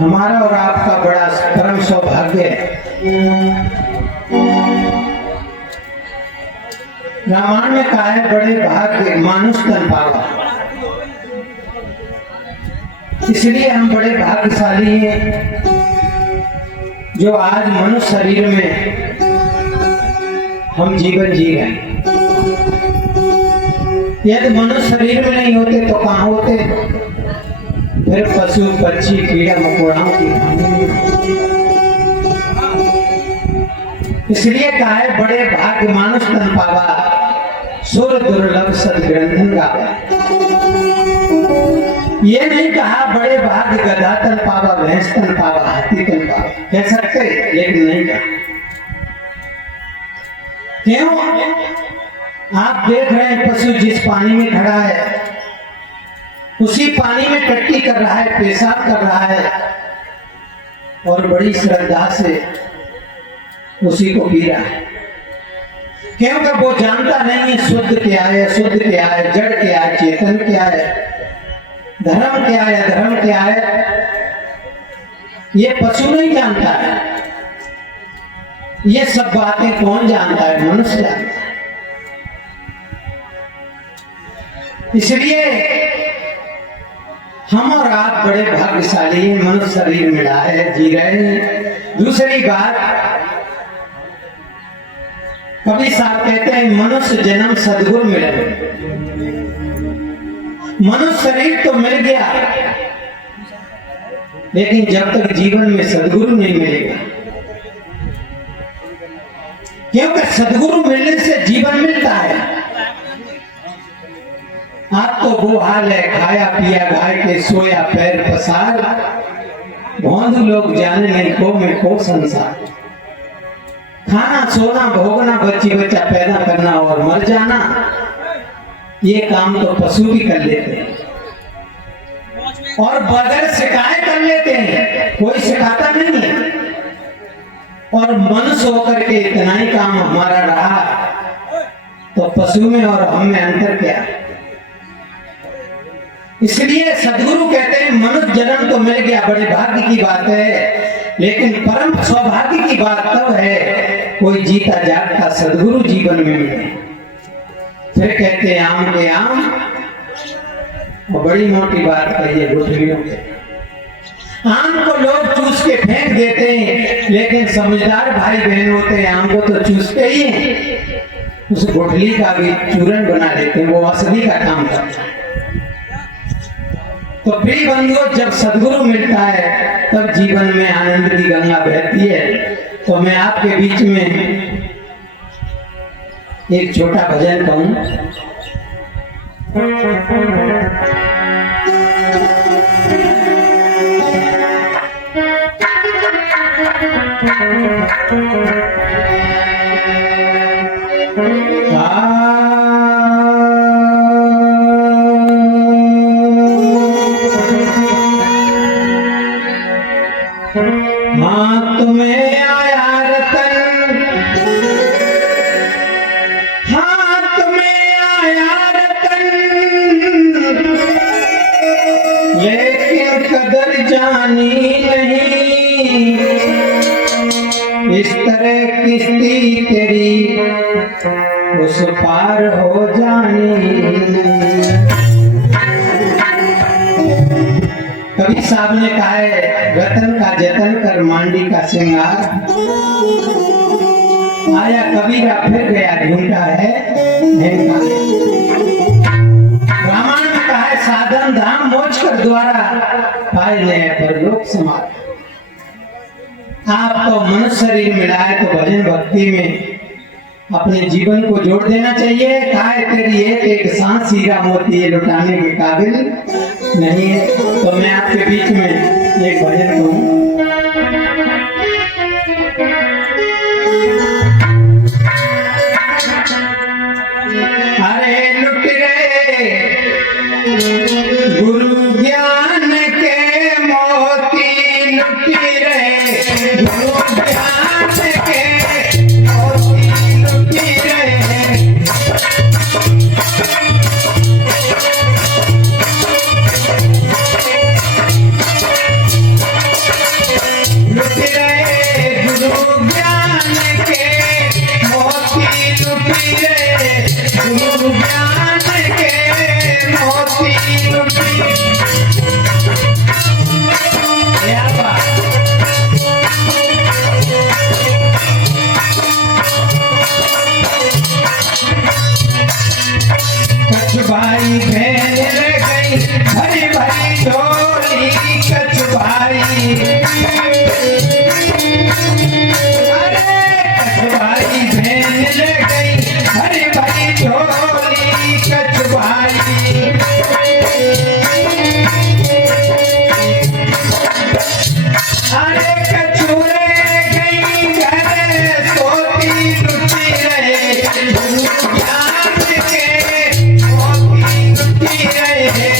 हमारा और आपका बड़ा परम सौभाग्य है। रामायण में कहा है बड़े भाग्य मानुष तन पावा, इसलिए हम बड़े भाग्यशाली हैं जो आज मनुष्य शरीर में हम जीवन जी रहे हैं। यदि मनुष्य शरीर में नहीं होते तो कहाँ होते? फिर पशु पक्षी कीड़ा मकोड़ाओं की खाने। इसलिए कहा है बड़े भाग्य मानुष तन पावा, सुर दुर्लभ सदग्रंथन गावा। ये नहीं कहा बड़े भाग्य गधा तन पावा, भैंस तन पावा, हाथी तन पावा। कह सकते लेकिन नहीं कहा। क्यों? आप देख रहे हैं पशु जिस पानी में खड़ा है उसी पानी में टट्टी कर रहा है, पेशाब कर रहा है और बड़ी श्रद्धा से उसी को पी रहा है। क्योंकि वो जानता नहीं है शुद्ध क्या है, अशुद्ध क्या है, जड़ क्या है, चेतन क्या है, धर्म क्या है, अधर्म क्या है। ये पशु नहीं जानता है। ये सब बातें कौन जानता है? मनुष्य जानता है। इसलिए हम और आप बड़े भाग्यशाली हैं, मनुष्य शरीर मिला है, जी रहे हैं। दूसरी बात, कभी साहब कहते हैं मनुष्य जन्म सदगुरु मिले। मनुष्य शरीर तो मिल गया, लेकिन जब तक जीवन में सदगुरु नहीं मिलेगा, क्योंकि सदगुरु मिलने से जीवन मिलता है। आप तो वो हाल है, खाया पिया गाय के सोया पैर पसार, भौंध लोग जाने नहीं को में को संसार। खाना सोना भोगना, बच्ची बच्चा पैदा करना और मर जाना, ये काम तो पशु भी कर लेते हैं और बगैर सिखाए कर लेते हैं, कोई सिखाता नहीं है। और मनुष्य होकर के इतना ही काम हमारा रहा, तो पशु में और हम में अंतर क्या है? इसलिए सदगुरु कहते हैं मनुष्य जन्म तो मिल गया, बड़े भाग्य की बात है, लेकिन परम सौभाग्य की बात तब है कोई जीता जागता सदगुरु जीवन में मिले। फिर कहते हैं आम के आम, और बड़ी मोटी बात कहिए गुठलियों के। आम को लोग चूस के फेंक देते हैं, लेकिन समझदार भाई बहन होते हैं आम को तो चूसते ही हैं, उस गुठली का भी चूरन बना देते हैं, वो औषधि का काम करता है। तो प्रिय बंधुओं, जब सदगुरु मिलता है तब जीवन में आनंद की गंगा बहती है। तो मैं आपके बीच में एक छोटा भजन कहूं। हाथ में आया रतन, हाथ में आया रतन, लेकिन कदर जानी नहीं। इस तरह किस्ती तेरी उस पार हो जानी नहीं। कबीर साहब ने कहा है रतन का जतन कर मांडी का श्रृंगार। आया कबीरा फिर गया ढूंढा है रामायण में कहा है साधन धाम मोक्ष कर द्वारा पाए नए पर लोक समार। आप तो मनुष्य शरीर मिला है तो भजन भक्ति में अपने जीवन को जोड़ देना चाहिए। कहा है तेरी एक सांस हीरा मोती ये लुटाने के काबिल नहीं है। तो मैं आपके बीच में एक भजन कहूँ। अरे लुट रे गुरु ज्ञान के मोती, लुट रे गुरु ज्ञान के कछुबाई बहन रह गई भरी भरी झोली कछुबाई। अरे कछुबाई बहन रह गई भरी भरी झोली कछुबाई। अरे कछुरे गई घर सोती लुटी रहे ज्ञान के मोती लुटी रहे।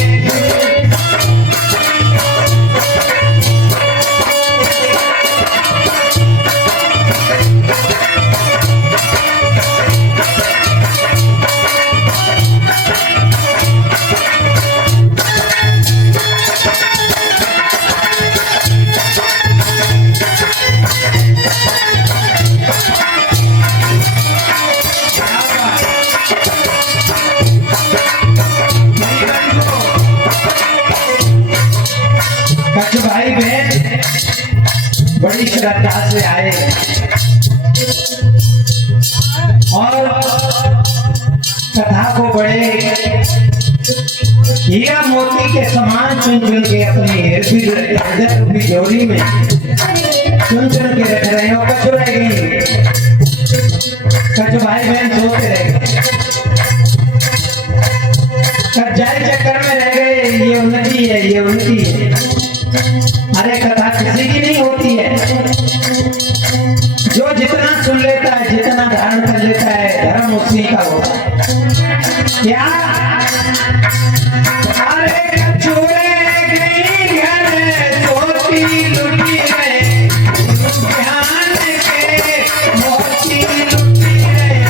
कछुभाई बहन बड़ी श्रद्धा से आए और कथा को बड़े हीरा मोती के समान चुन चुन के अपनी हृदय रूपी झोली में चुन चुन के रख रहे हो। कछु रह गई, कछुभाई बहन सोते रह गए, कब्जाई चक्कर में रह गए, ये उन्नति है ये उन्नति है। अरे कथा किसी की नहीं होती है, जो जितना सुन लेता है जितना धारण कर लेता है धर्म उसी का होता है। क्या अरे कछुरे गई घर सोती लुटी रहे ज्ञान के मोती लुटी रहे।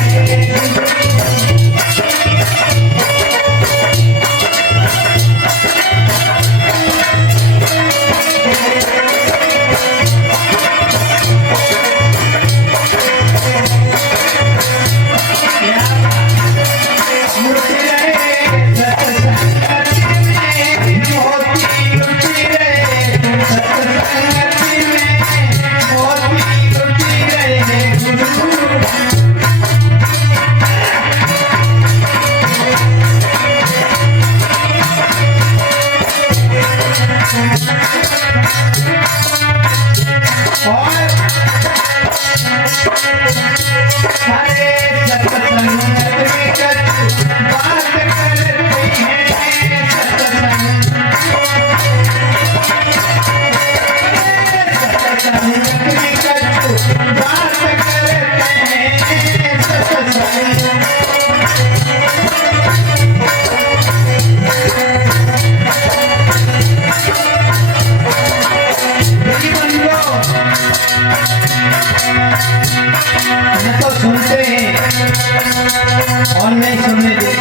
और नहीं सुनने देते।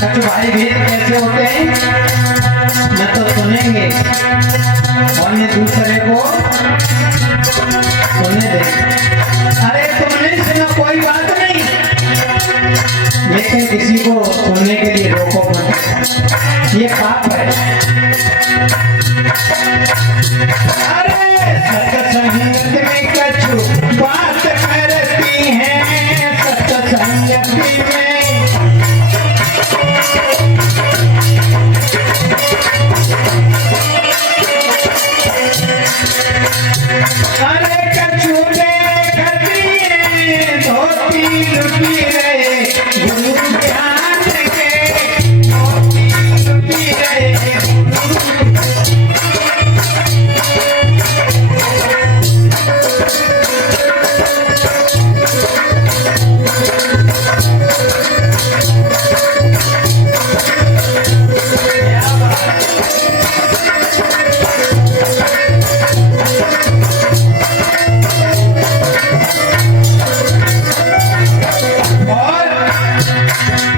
कछुभाई भेद कैसे होते हैं, न तो सुनेंगे और न दूसरे को सुनने देंगे। अरे तुम नहीं सुनो कोई बात नहीं, लेकिन किसी को सुनने के लिए रोको मत, ये पाप है। अरे सत्संग में कछु बात करती है, सत्संग में अरे कछुरे गई धोती लुटी रहे गुरु ज्ञान के मोती लुटी रहे।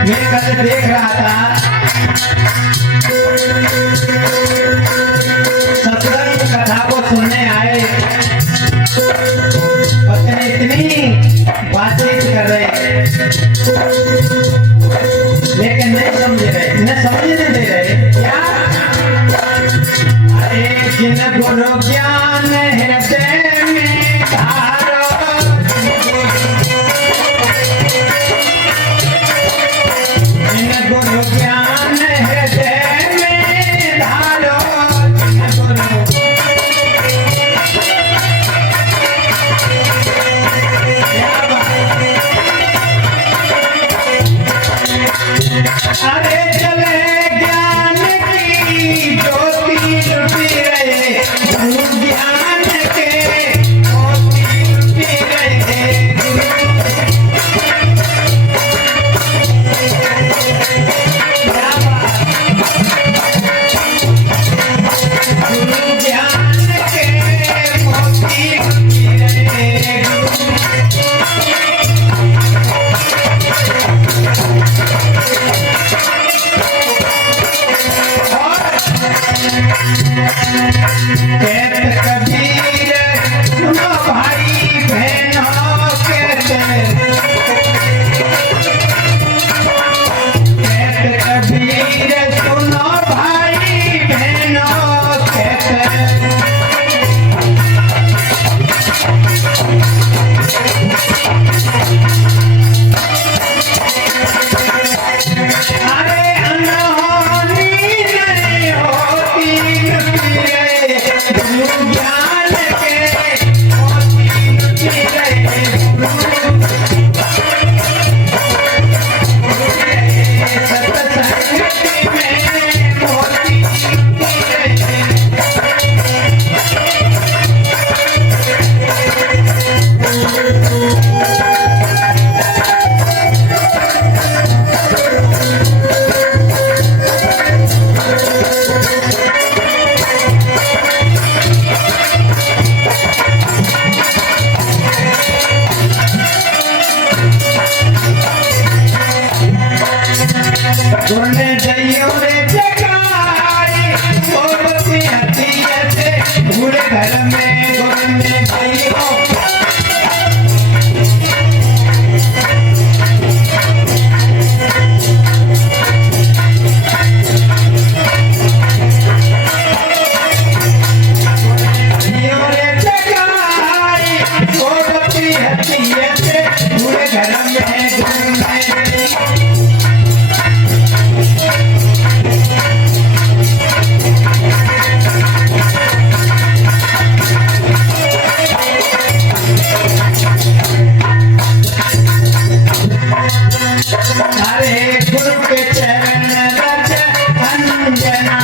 मैं कल देख रहा था सत्संग कथा को सुनने आए, पत्नी इतनी बातचीत कर रहे लेकिन नहीं समझ रहे, न समझने दे रहे। क्या अरे जिन गुरु ज्ञान हृदय में धारो अरे चले ज्ञान की ज्योति लुटी रहे, ज्ञान के मोती लुटी रहे। ज्ञान के मोती लुटी रहे। कहत कबीर सुनो भाई बहनों कहते, कहत कबीर सुनो भाई बहनों कहते। अरे अनहोनी नहीं होती लुटी रहे, ज्ञान के मोती लुटी रहे। सत्संग में मोती लुटी रहे। गुरने जइयो रे जगाई, मोती हथिया से पूरे घर में गुरने जइयो। जइयो रे जगाई, मोती हथिया से पूरे घर में गुरने जइयो। हरे गुरु के चरण रज अंजना,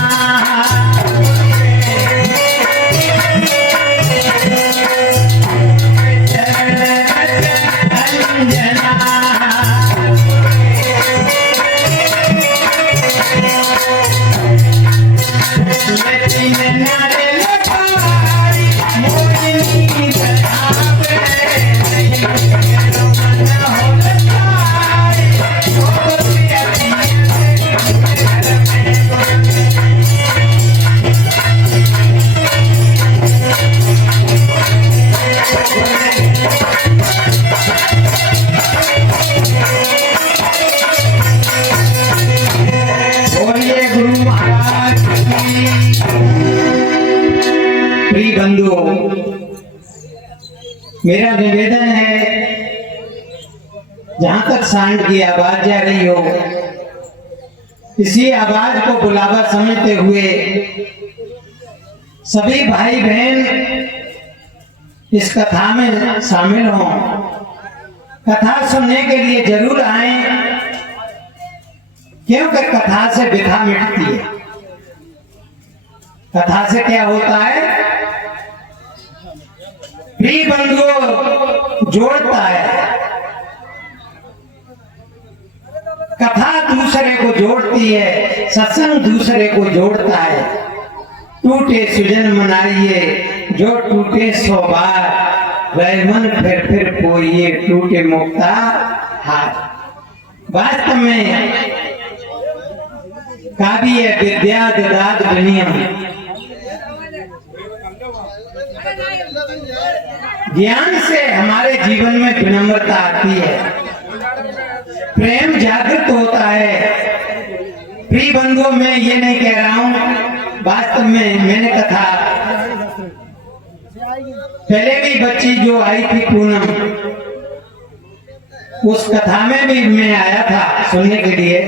चरण रज अंजना। लचीन नारे लगाई, मोहिनी जनाबे, बोलिए गुरु महाराज की। प्रिय बंधुओं, मेरा निवेदन है, जहां तक सांड की आवाज जा रही हो, इसी आवाज को बुलावा समझते हुए सभी भाई बहन इस कथा में शामिल हों। कथा सुनने के लिए जरूर आए, क्योंकि कथा से व्यथा मिटती है। कथा से क्या होता है? प्रिय बंधुओं, जोड़ता है। कथा दूसरे को जोड़ती है, सत्संग दूसरे को जोड़ता है। टूटे सुजन मनाइए, जो टूटे सो बार, वह मन फिर पोइए, टूटे मुक्ता हार। वास्तव में काव्य विद्या ददात विनियम, ज्ञान से हमारे जीवन में विनम्रता आती है, प्रेम जागृत होता है। प्रिय बंधुओं, मैं ये नहीं कह रहा हूं, वास्तव में मैंने कथा पहले भी बच्ची जो आई थी पूनम, उस कथा में भी मैं आया था सुनने के लिए।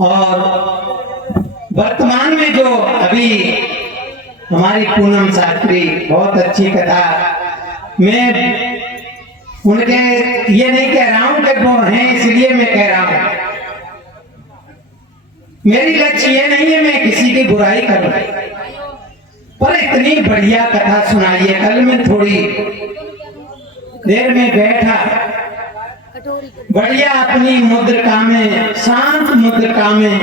और वर्तमान में जो अभी हमारी पूनम शास्त्री, बहुत अच्छी कथा, मैं उनके ये नहीं कह रहा हूं कि वो हैं इसलिए मैं कह रहा हूं, मेरी लक्ष्य ये नहीं है मैं किसी की बुराई करूं, पर इतनी बढ़िया कथा सुनाई है। कल मैं थोड़ी देर में बैठा, बढ़िया अपनी मुद्रिका में, शांत मुद्रिका में